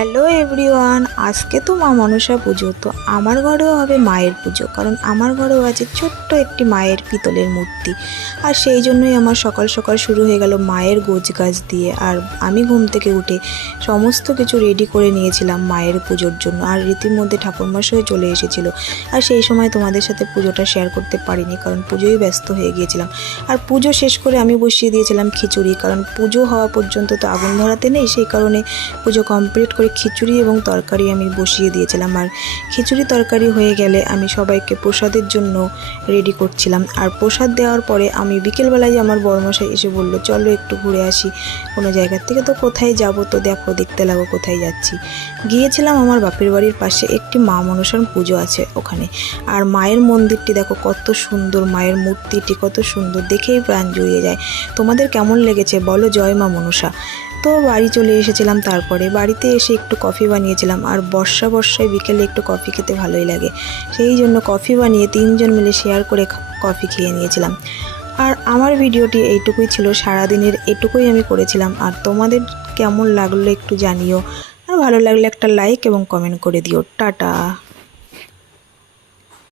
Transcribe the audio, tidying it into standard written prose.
Hello everyone, আজকে তো মা মনসা পুজো। তো আমার ঘরেও হবে মায়ের পুজো, কারণ আমার ঘরেও আছে ছোট্ট একটি মায়ের পিতলের মূর্তি। আর সেই জন্যই আমার সকাল সকাল শুরু হয়ে গেল মায়ের গোছগাছ দিয়ে। আর আমি ঘুম থেকে উঠে সমস্ত কিছু রেডি করে নিয়েছিলাম মায়ের পুজোর জন্য। আর রীতিমধ্যে ঠাকুরমশাই চলে এসেছিলো। আর সেই সময় তোমাদের সাথে পুজোটা শেয়ার করতে পারিনি, কারণ পুজোয় ব্যস্ত হয়ে গিয়েছিলাম। আর পুজো শেষ করে আমি বসিয়ে দিয়েছিলাম খিচুড়ি, কারণ পুজো হওয়া পর্যন্ত তো আগুন ধরাতে নেই, সেই কারণে পুজো কমপ্লিট করে খিচুড়ি এবং তরকারি আমি বসিয়ে দিয়েছিলাম। আর খিচুড়ি তরকারি হয়ে গেলে আমি সবাইকে প্রসাদের জন্য রেডি করছিলাম। আর প্রসাদ দেওয়ার পরে আমি বিকেলবেলায় আমার বড়মশাই এসে বললো চলো একটু ঘুরে আসি কোনো জায়গার থেকে। তো কোথায় যাব, তো দেখো দেখতে লাগো কোথায় যাচ্ছি। গিয়েছিলাম আমার বাপের বাড়ির পাশে একটি মা মনসার পুজো আছে ওখানে। আর মায়ের মন্দিরটি দেখো কত সুন্দর, মায়ের মূর্তিটি কত সুন্দর, দেখেই প্রাণ জুড়িয়ে যায়। তোমাদের কেমন লেগেছে বলো, জয় মা মনসা। তো বাড়ি চলে এসেছিলাম, তারপরে বাড়িতে এসে একটু কফি বানিয়েছিলাম। আর বর্ষায় বিকেলে একটু কফি খেতে ভালোই লাগে, সেই জন্য কফি বানিয়ে তিনজন মিলে শেয়ার করে কফি খেয়ে নিয়েছিলাম। আর আমার ভিডিওটি এইটুকুই ছিল, সারাদিনের এটুকুই আমি করেছিলাম। আর তোমাদের কেমন লাগলো একটু জানিও, আর ভালো লাগলে একটা লাইক এবং কমেন্ট করে দিও। টাটা।